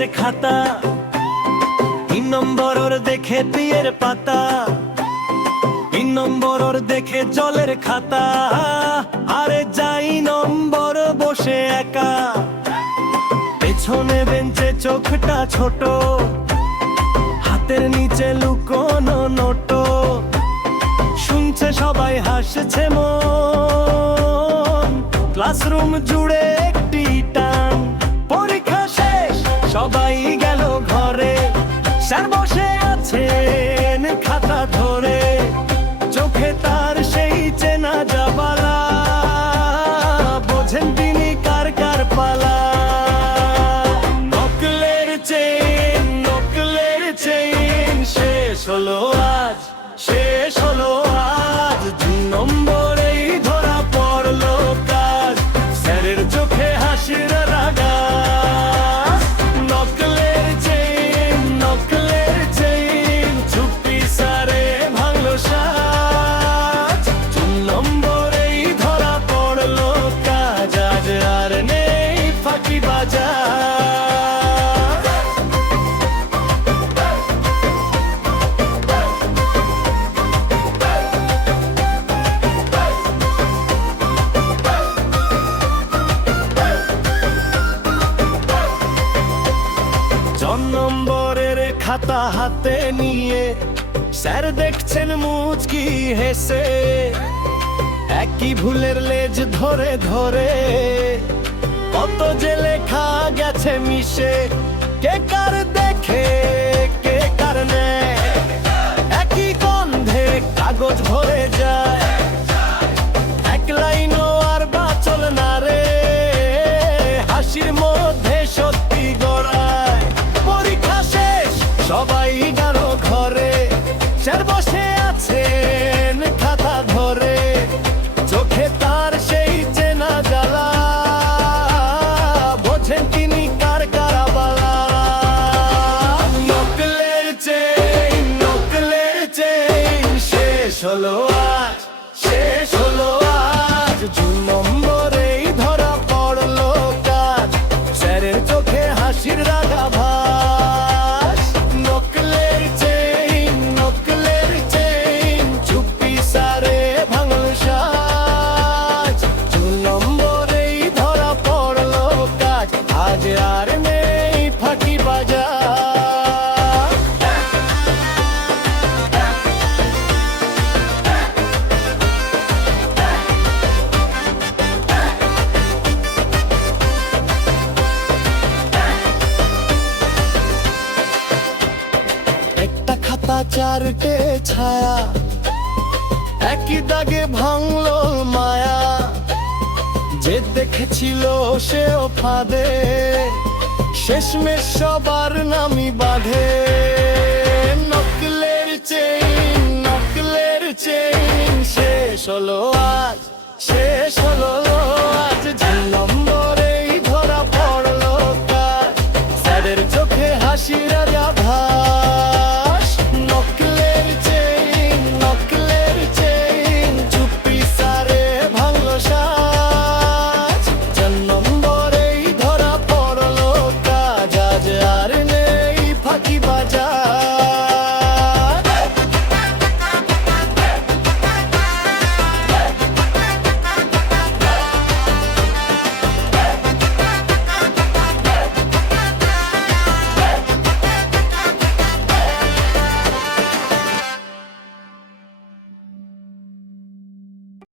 জলের খাতা, 3 নম্বর ওর দেখে বিয়ের পাতা, 3 নম্বর ওর দেখে জলের খাতা। আরে যাই নম্বর বসে একা, পেছনে বেঞ্চে চোখটা ছোট, হাতের নিচে লুকোনো নোটো। শুনছে সবাই হাসছে মন, ক্লাসরুম জুড়ে একটি টান। পরীক্ষা শেষ সবাই গেল ঘরে, স্যার বসে আছেন খাতা ধরে। চোখে তার সেই চেনা জাবালা, বোঝেন তিনি কার কার পালা। নকলের চেইন শেষ হলো আজ, শেষ হলো আজ। 2 নম্বরেই ধরা পড়লো কাজ, স্যারের চোখে হাসির রাগা। নকলের চেইন চুপি স্যারে ভাঙলো সাজ। 2 নম্বরেই ধরা পড়লো কাজ, আজ আর নেই ফাঁকি বাজার। নম্বরের খাতা হাতে নিয়ে স্যার দেখছেন মুচকি হেসে, একই ভুলের লেজ ধরে ধরে কত যে লেখা গেছে মিশে। কে কার দেখে কে কার নেয়, একই গন্ধে কাগজ ভরে যায়। এক লাইনও আর বাঁচল না রে, হাসির মধ্যে সত্যি গড়ায়। পরীক্ষা শেষ সবাই গেল ঘরে, স্যার বসে আছেন খাতা ধরে। চোখে তার সেই চেনা জ্বালা, বোঝেন তিনি কার কারাবালা। নকলের চেইন শেষ হলো আজ, শেষ হলো আজ। 2 নম্বরেই ধরা পড়লো কাজ, স্যারের চোখে হাসির রাগা ভাস। নকলের চেইন চুপি স্যারে ভাঙল সাজ। 2 নম্বরেই ধরা পড়লো কাজ, আজ আর নেই ফাঁকি বাজার। একটা খাতা 4টে ছায়া, একই দাগে ভাঙলো মায়া। যে দেখেছিল সেও ফাঁদে, শেষমেশ সবার নামই বাঁধে। নকলের চেইন শেষ হলো